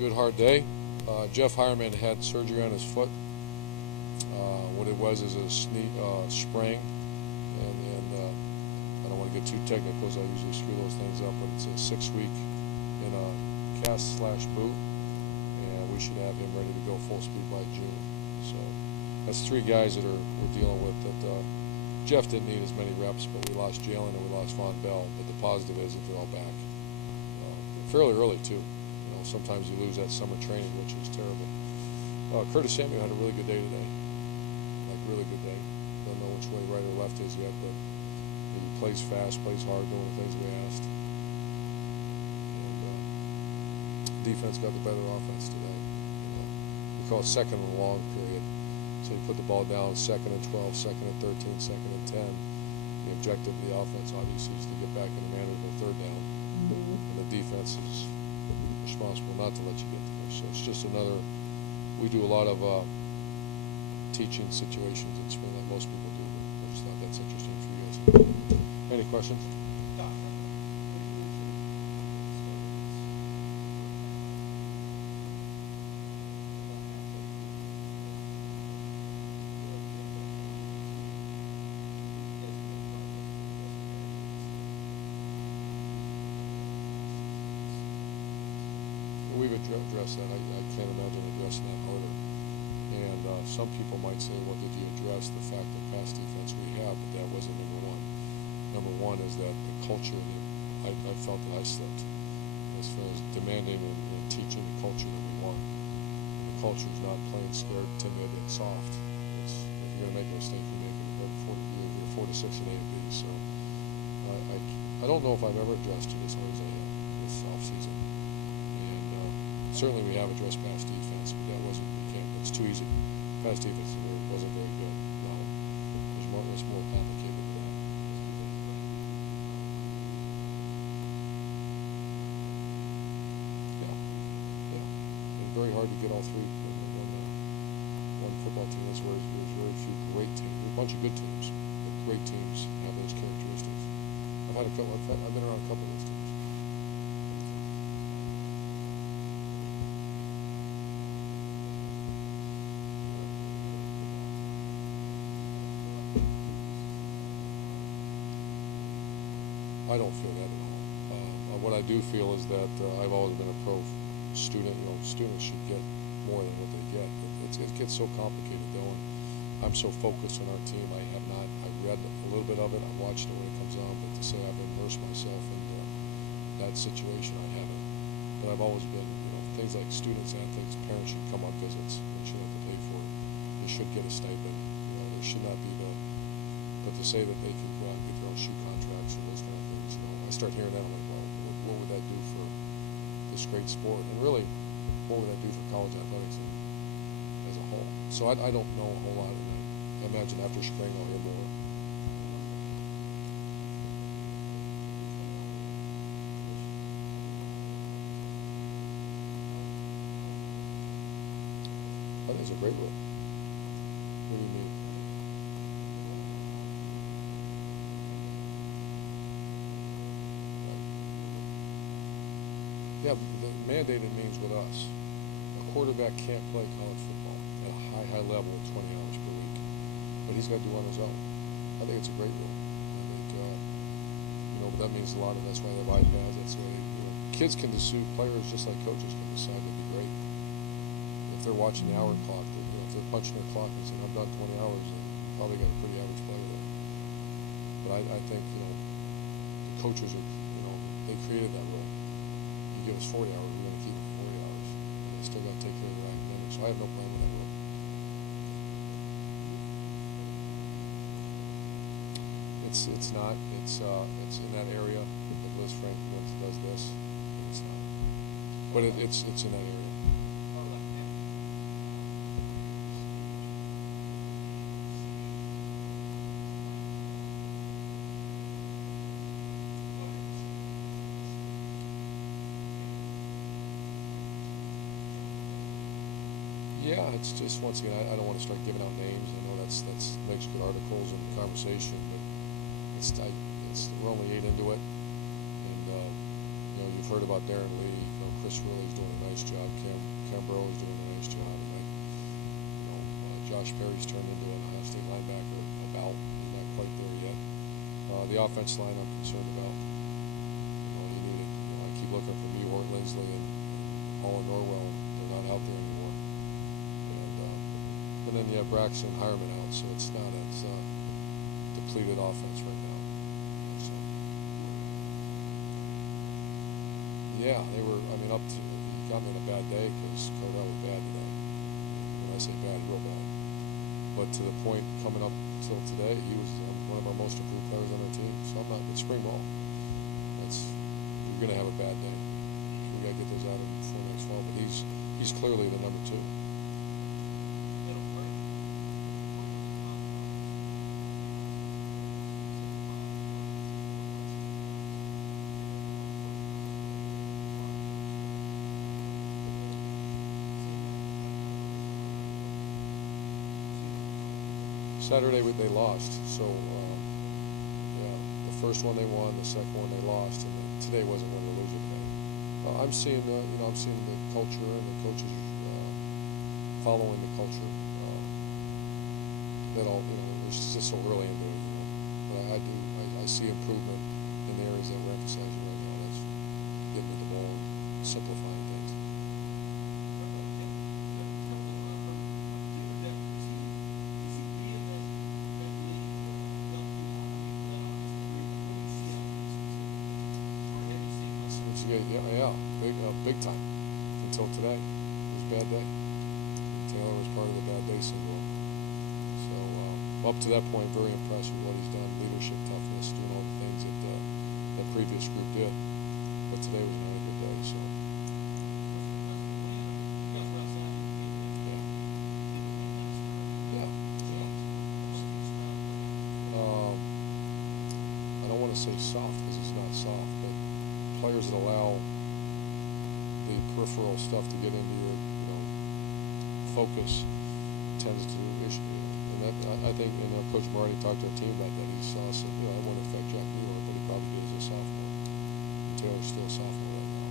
Good hard day. Jeff Hireman had surgery on his foot. What it was is a sprain, and I don't want to get too technical because I usually screw those things up, but it's a 6-week in a cast/boot, and we should have him ready to go full speed by June. So that's 3 guys that we're dealing with. That Jeff didn't need as many reps, but we lost Jalen and we lost Von Bell. But the positive is that they're all back fairly early too. Sometimes you lose that summer training, which is terrible. Curtis Samuel had a really good day today. Really good day. Don't know which way right or left is yet, but he plays fast, plays hard, doing the things we asked. And defense got the better offense today. We call it second and long period. So you put the ball down, second and 12, second and 13, second and 10. The objective of the offense obviously is to get back in a manageable third down. And the defense is responsible not to let you get there. So it's just another. We do a lot of teaching situations in spring like most people do. I just thought that's interesting for you guys. Any questions? We've addressed that. I can't imagine addressing that harder. And some people might say, well, did you address the fact that pass defense we have? But that wasn't number one. Number one is that the culture that I felt that I slipped as far as demanding and teaching the culture that we want. And the culture is not plain scared, timid, and soft. If you're going to make a mistake, you make it. You're 4 to 6 and A to B. So I don't know if I've ever addressed it as hard as I have this offseason. Certainly we have addressed pass defense, but that wasn't, it's too easy. Pass defense wasn't very good. No, it's more complicated than that. Yeah. And very hard to get all 3 on one football team. That's where there's very few great teams. There's a bunch of good teams, but great teams have those characteristics. I've been around a couple of those teams. I don't feel that at all. What I do feel is that I've always been a pro student. Students should get more than what they get. It gets so complicated though, and I'm so focused on our team. I read a little bit of it. I watched it when it comes on, but to say I've immersed myself into that situation, I haven't. But I've always been, things like students, athletes, parents should come on visits. They should have to pay for it. They should get a stipend. There should not be but to say that they can go out and get their own shoe contracts or those kind of things, I start hearing that, I'm like, well, what would that do for this great sport? And really, what would that do for college athletics as a whole? So I don't know a whole lot, and I imagine after spring I'll hear more. I think it's a great rule. What do you mean? Yeah, the mandated means with us. A quarterback can't play college football at a high level 20 hours per week. But he's got to do it on his own. I think it's a great rule. I think, but that means a lot of that's why they have iPads. That's why kids can decide, players just like coaches can decide to be great. If they're watching the hour clock, if they're punching their clock and saying, I've done 20 hours, then you probably got a pretty average player there. But I think, the coaches are, they created that rule. You give us 40 hours, we're going to keep it 40 hours. And they still got to take care of their academics. So I have no problem with that rule. It's not. It's in that area that Liz Frank does this. It's not. But it's in that area. Yeah, it's just, once again, I don't want to start giving out names. I know that's makes good articles and conversation, but we're only 8 into it, and you've heard about Darren Lee, Chris Riley's doing a nice job. Cam Burrow's doing a nice job. And Josh Perry's turned into an Ohio State linebacker about. He's not quite there yet. The offense line I'm concerned about. You need it. I keep looking for Mewhort, Lindsley, and Holland Norwell. They're not out there anymore. And then you have Braxton Hireman out, so it's not a depleted offense right now. So, yeah, they were. I mean, he got me in a bad day because Cordell was bad today. When I say bad, real bad. But to the point coming up till today, he was one of our most improved players on our team. So I'm not. It's spring ball. You're going to have a bad day. We got to get those out of him before next fall. But he's clearly the number 2. Saturday they lost, so yeah, the first one they won, the second one they lost, and today wasn't win or lose day. I'm seeing the culture and the coaches following the culture. It's just so early into it, but I see improvement in the areas that we're emphasizing right now. That's getting the ball and simplifying things. Yeah, big time. Until today, it was a bad day. Taylor was part of the bad day syndrome. So up to that point, very impressed with what he's done, leadership, toughness, doing all the things that that previous group did. But today was not a good day. So yeah. I don't want to say soft because it's not soft, but players that allow the peripheral stuff to get into your focus tends to issue. And that I think, and Coach Marty talked to our team about that. He saw some, that won't affect Jack Mueller, but he probably did as a sophomore. And Taylor's still a sophomore right now.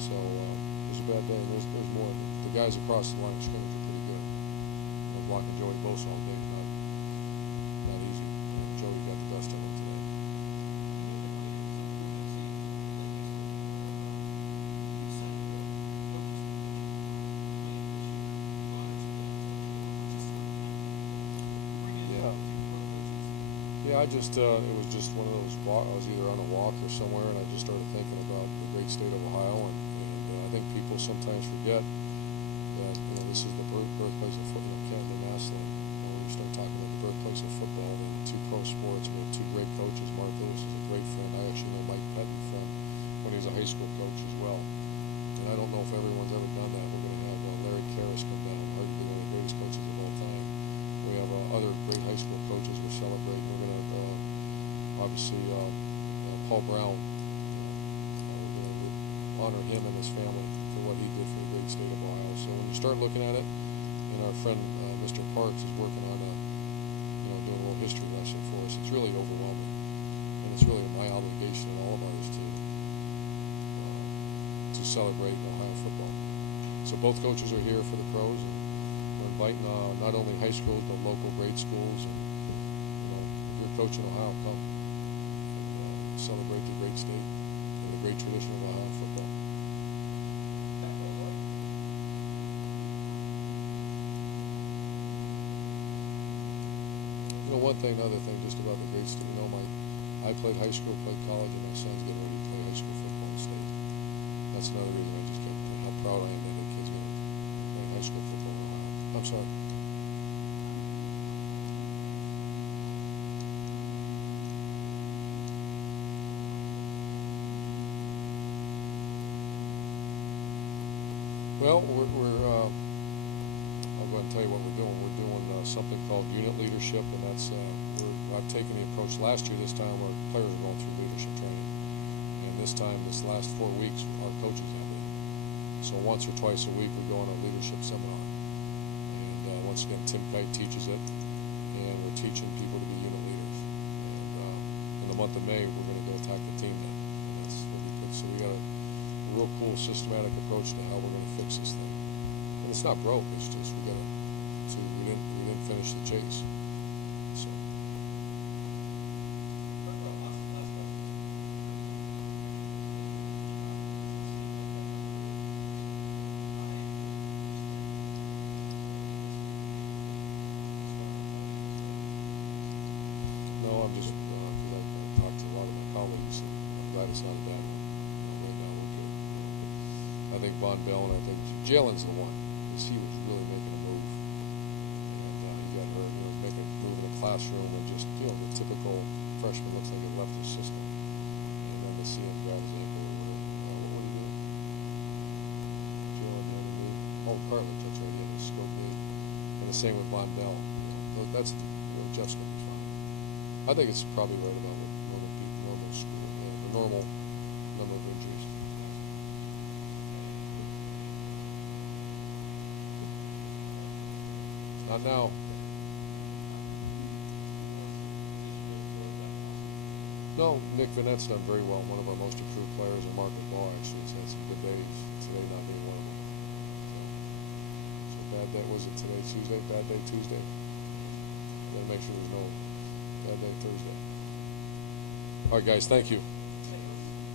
So it was a bad day. And there's more. The guys across the line of scrimmage are pretty good. Blocking Joey Bosa all day is not easy. Joey got the best of him today. Yeah, it was just one of those I was either on a walk or somewhere, and I just started thinking about the great state of Ohio, and I think people sometimes forget that this is the birthplace of football. Canton and Massillon. When we start talking about the birthplace of football, and 2 pro sports, we have 2 great coaches. Mark Lewis is a great friend. I actually know Mike Pettin from when he was a high school coach as well. And I don't know if everyone's ever done that. We're going to have Larry Karras come down, arguably one of the greatest coaches of all time. We have other great high school coaches we're celebrating. We're going to obviously Paul Brown. We're going to honor him and his family for what he did for the great state of Ohio. So when you start looking at it, and our friend Mr. Parks is working on doing a little history lesson for us, it's really overwhelming, and it's really my obligation and all of ours to celebrate Ohio football. So both coaches are here for the pros. And we're inviting not only high schools but local grade schools, and if you're coaching Ohio, come and, celebrate the great state and the great tradition of Ohio football. Another thing just about the great state. I played high school, played college, and my son's getting ready to play high school football in state. That's another reason I just kept how proud I am that the kid's going to play high school football in Ohio. I'm sorry. Well, I'm going to tell you what we're doing. We're doing something called unit leadership, and that's I've taken the approach last year. This time our players are going through leadership training, and this last 4 weeks, our coaches have it. So once or twice a week, we go on a leadership seminar, and once again, Tim Kite teaches it, and we're teaching people to be unit leaders. And in the month of May, we're going to go attack the team then. And that's what we put. So we got a real cool, systematic approach to how we're going to fix this thing. And it's not broke. It's just we didn't finish the chase. So. No, I'm just because I talked to a lot of my colleagues, and I'm glad it's not a bad one. Right now we're good. I think Von Bell and I think Jalen's the one, because he was really making a move, and he got hurt. Making a move in the classroom, and just the typical freshman looks like he left his system, and then to see him grab his ankle, what are you doing? Jalen had a move. Oh, cartilage. That's right. He had a scope knee, and the same with Von Bell. That's Jeff's gonna be fine. I think it's probably right about what normal school, the normal number of injuries. Not now. No, Nick Vanette's done very well. One of our most improved players, and Marcus Ball actually has had some good days. Today not being one of them. So bad day. Was it today? Tuesday? Bad day Tuesday. I'm gonna make sure there's no bad day Thursday. All right, guys. Thank you.